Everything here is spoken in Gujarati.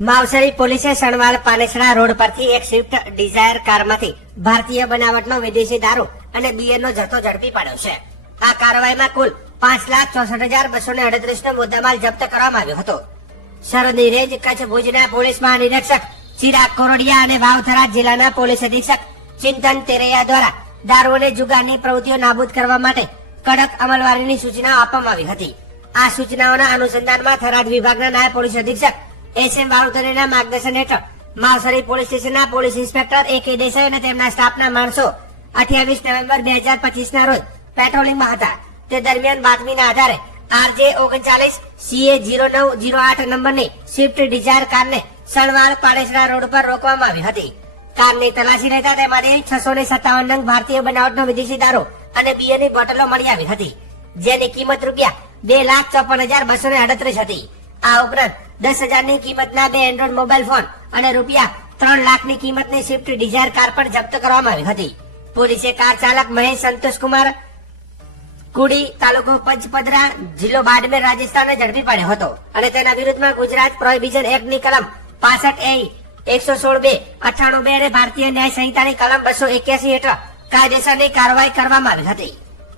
માવસરી પોલીસે સણવાલ પાનેસરા રોડ પરથી એક સ્વિફ્ટ ડિઝાયર કારમાંથી ભારતીય બનાવટનો વિદેશી દારૂ અને બિયરનો જથ્થો ઝડપી પાડ્યો છે. આ કાર્યવાહીમાં કુલ 5,64,238 નો મુદ્દામાલ જપ્ત કરવામાં આવ્યો હતો. સરહદી રેન્જ કચ્છ ભુજના પોલીસ મહાનિરીક્ષક ચિરાગ કોરડિયા અને વાવથરા જિલ્લાના પોલીસ અધિક્ષક ચિંતન તેરૈયા દ્વારા દારૂ અને જુગારની પ્રવૃત્તિઓ નાબૂદ કરવા માટે કડક અમલવારીની સૂચનાઓ આપવામાં આવી હતી. આ સૂચનાઓના અનુસંધાનમાં થરાદ વિભાગના નાયબ પોલીસ અધિક્ષક એસએમ વાળુતરેના માર્ગદર્શન હેઠળ માવસરી પોલીસ સ્ટેશનના પોલીસ ઇન્સ્પેક્ટર AK દેસાઈ અને તેમના સ્ટાફના માણસો 28 નવેમ્બર 2025 ના રોજ પેટ્રોલિંગમાં હતા. તે દરમિયાન બાતમીના આધારે RJ 39 CA0908 નંબરની સ્વિફ્ટ ડિઝાયર કારને સણવાલ પાડેસરા રોડ પર રોકવામાં આવી હતી. કારની તલાશી લેતા તેમાંથી 657 નંગ ભારતીય બનાવટનો વિદેશી દારૂ અને બિયરની બોટલો મળી આવી હતી, જેની કિંમત રૂપિયા 2,54,238 હતી. આ ઉપરાંત 10,000 ની કિંમતના 2 એન્ડ્રોઇડ મોબાઈલ ફોન અને રૂપિયા 3 લાખની કિંમતની સ્વિફ્ટ ડિઝાયર કાર પણ જપ્ત કરવામાં આવી હતી. પોલીસે કાર ચાલક મહેશ સંતોષકુમાર કુડી, તાલુકો પંચપદરા, જિલ્લો બાડમેર, રાજસ્થાનને ઝડપી પાડ્યો હતો અને તેના વિરુદ્ધમાં ગુજરાત પ્રોહિબિશન એક્ટની કલમ 65A 116(2), 98(2) અને ભારતીય ન્યાય સંહિતાની કલમ 281 હેઠળ કાયદેસરની કાર્યવાહી કરવામાં આવી હતી.